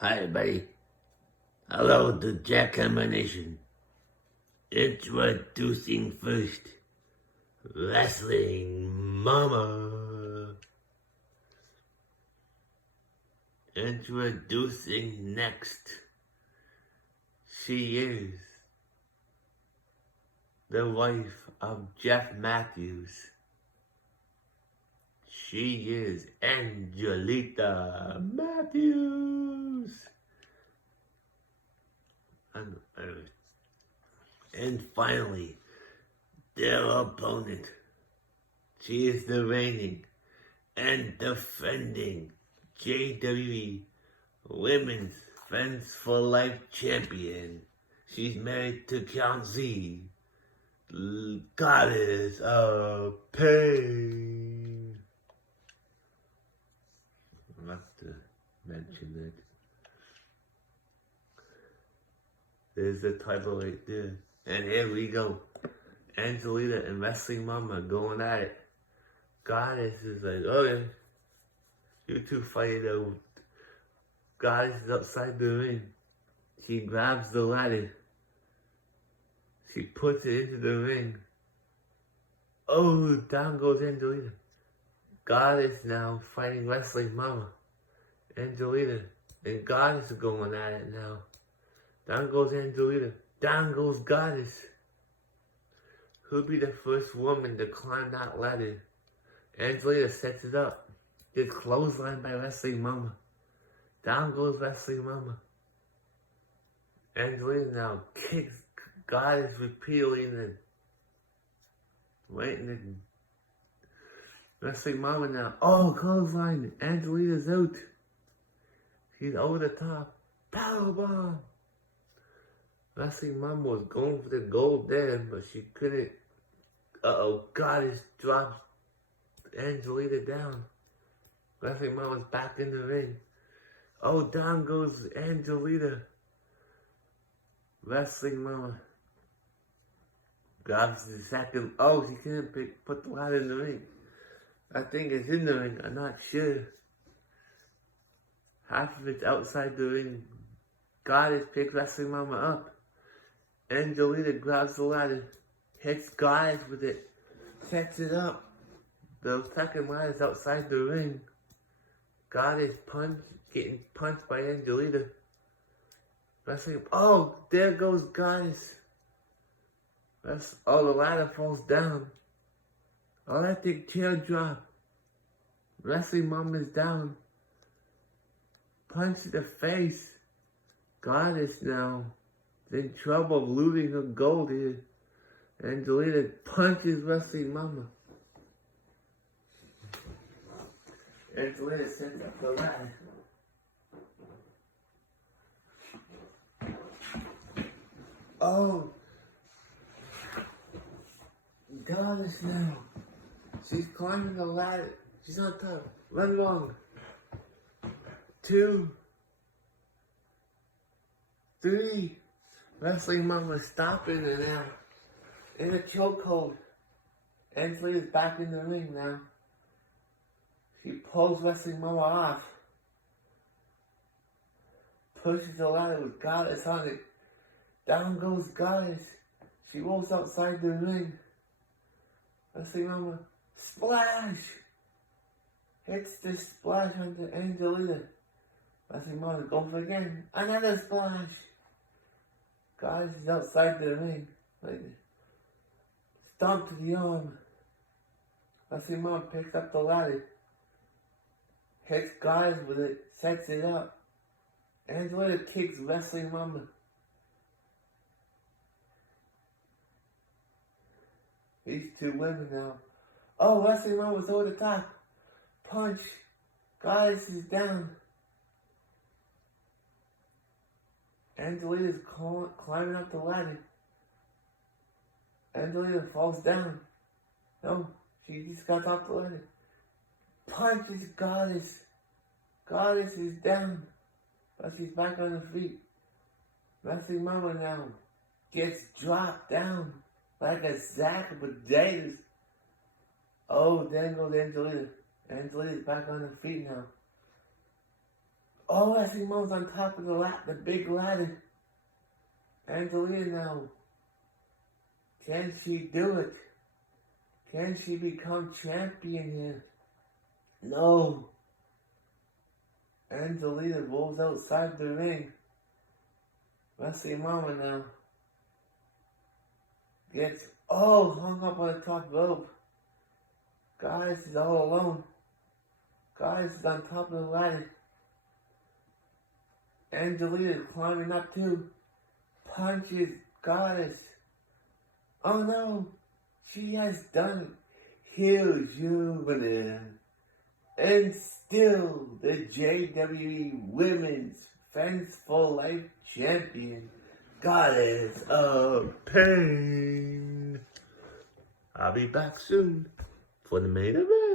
Hi, buddy. Hello to Jackhammer Nation. Introducing first, Wrestling Mama. Introducing next, she is the wife of Jeff Matthews. She is Angelita Matthews. And finally, their opponent. She is the reigning and defending JWE Women's Friends for Life Champion. She's married to Count Z, Goddess of Pain. I'll have to mention it. There's the title right there. And here we go. Angelita and Wrestling Mama going at it. Goddess is like, oh yeah, you two fight it out. Goddess is outside the ring. She grabs the ladder. She puts it into the ring. Oh, down goes Angelita. Goddess now fighting Wrestling Mama. Angelita and Goddess are going at it now. Down goes Angelita. Down goes Goddess. Who'll be the first woman to climb that ladder? Angelita sets it up. Gets clotheslined by Wrestling Mama. Down goes Wrestling Mama. Angelita now kicks Goddess repeatedly in the right in the Wrestling Mama now. Oh, clothesline. Angelita's out. She's over the top. Powerbomb. Wrestling Mama was going for the gold there, but she couldn't. Uh-oh, Goddess drops Angelita down. Wrestling Mama's back in the ring. Oh, down goes Angelita. Wrestling Mama grabs the second. Oh, she couldn't put the ladder in the ring. I think it's in the ring. I'm not sure. Half of it's outside the ring. Goddess picks Wrestling Mama up. Angelita grabs the ladder, hits Goddess with it, sets it up. The second ladder's outside the ring. Goddess getting punched by Angelita. Wrestling. Oh, there goes Goddess. Oh, the ladder falls down. Electric chair drop. Wrestling Mama's down. Punch to the face. Goddess now is in trouble of losing her gold here. Angelita punches Wrestling Mama. Angelita sets up the ladder. Oh, Goddess now. She's climbing the ladder. She's on top. Run long. 2, 3. Wrestling Mama stopping her now. In a chokehold. Angelita's back in the ring now. She pulls Wrestling Mama off. Pushes the ladder with Goddess on it. Down goes Goddess. She rolls outside the ring. Wrestling Mama. Splash! Hits the splash onto Angelita. Wrestling Mama going for again. Another splash. Goddess is outside the ring. Like, stomp to the arm. Wrestling Mama picks up the ladder. Hits Goddess with it. Sets it up. Angelita kicks Wrestling Mama. These two women now. Oh, Wrestling Mama's over the top. Punch. Goddess is down. Angelita's climbing up the ladder. Angelita falls down. No, she just got off the ladder. Punches Goddess. Goddess is down. But she's back on her feet. Wrestling Mama now gets dropped down like a sack of potatoes. Oh, there goes Angelita. Angelita's back on her feet now. Oh, Wrestling Mom's on top of the big ladder. Angelina now. Can she do it? Can she become champion here? No. Angelina rolls outside the ring. Wrestling Mama now gets hung up on the top rope. Goddess is all alone. Goddess is on top of the ladder. Angelina is climbing up too. Punches Goddess. Oh no, she has done it. Here's Juvenile. And still the JWE Women's Fence for Life Champion, Goddess of Pain. I'll be back soon for the main event.